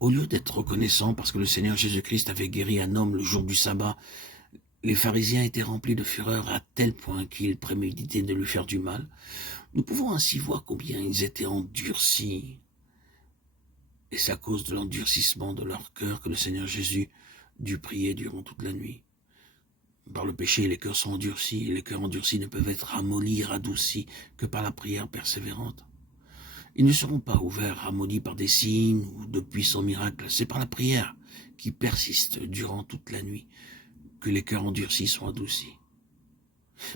Au lieu d'être reconnaissants parce que le Seigneur Jésus-Christ avait guéri un homme le jour du sabbat, les pharisiens étaient remplis de fureur à tel point qu'ils préméditaient de lui faire du mal. Nous pouvons ainsi voir combien ils étaient endurcis. Et c'est à cause de l'endurcissement de leur cœur que le Seigneur Jésus dut prier durant toute la nuit. Par le péché, les cœurs sont endurcis, et les cœurs endurcis ne peuvent être ramollis, radoucis que par la prière persévérante. Ils ne seront pas ouverts, ramollis par des signes ou de puissants miracles. C'est par la prière qui persiste durant toute la nuit que les cœurs endurcis sont adoucis.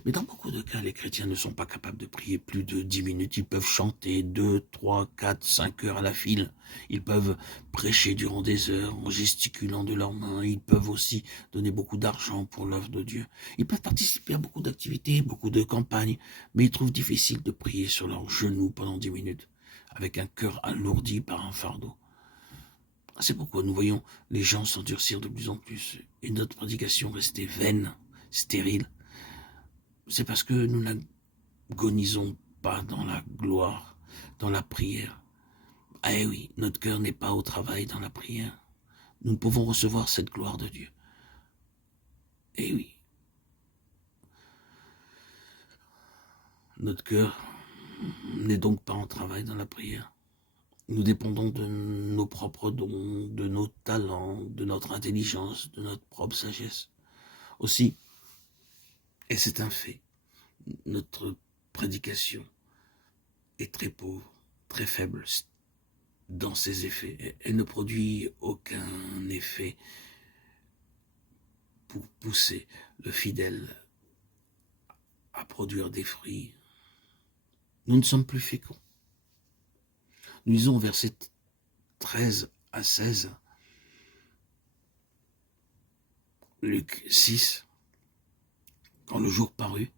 Mais dans beaucoup de cas, les chrétiens ne sont pas capables de prier plus de 10 minutes. Ils peuvent chanter 2, 3, 4, 5 heures à la file. Ils peuvent prêcher durant des heures en gesticulant de leurs mains. Ils peuvent aussi donner beaucoup d'argent pour l'œuvre de Dieu. Ils peuvent participer à beaucoup d'activités, beaucoup de campagnes, mais ils trouvent difficile de prier sur leurs genoux pendant 10 minutes, avec un cœur alourdi par un fardeau. C'est pourquoi nous voyons les gens s'endurcir de plus en plus et notre prédication rester vaine, stérile. C'est parce que nous n'agonisons pas dans la gloire, dans la prière. Eh oui, notre cœur n'est pas au travail dans la prière. Nous ne pouvons recevoir cette gloire de Dieu. Eh oui, notre cœur n'est donc pas en travail dans la prière. Nous dépendons de nos propres dons, de nos talents, de notre intelligence, de notre propre sagesse. Aussi, et c'est un fait, notre prédication est très pauvre, très faible dans ses effets. Elle ne produit aucun effet pour pousser le fidèle à produire des fruits. Nous ne sommes plus féconds. Nous lisons au verset 13 à 16, Luc 6, quand le jour parut,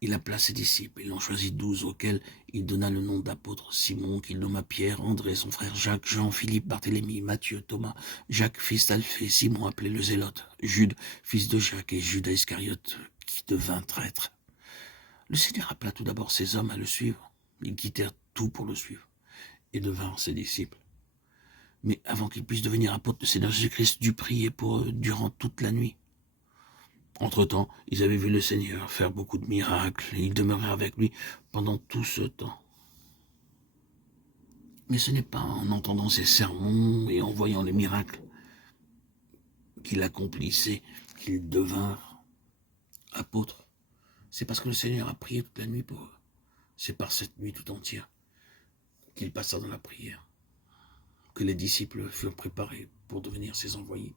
il appela ses disciples. Il en choisit 12, auxquels il donna le nom d'apôtres: Simon, qu'il nomma Pierre, André, son frère Jacques, Jean, Philippe, Barthélemy, Matthieu, Thomas, Jacques, fils d'Alphée, Simon, appelé le Zélote, Jude, fils de Jacques, et Judas Iscariote, qui devint traître. Le Seigneur appela tout d'abord ces hommes à le suivre. Ils quittèrent tout pour le suivre et devinrent ses disciples. Mais avant qu'ils puissent devenir apôtres, le Seigneur Jésus-Christ dut prier pour eux durant toute la nuit. Entre-temps, ils avaient vu le Seigneur faire beaucoup de miracles, et ils demeurèrent avec lui pendant tout ce temps. Mais ce n'est pas en entendant ses sermons et en voyant les miracles qu'il accomplissait qu'ils devinrent apôtres. C'est parce que le Seigneur a prié toute la nuit pour eux. C'est par cette nuit tout entière qu'il passa dans la prière que les disciples furent préparés pour devenir ses envoyés.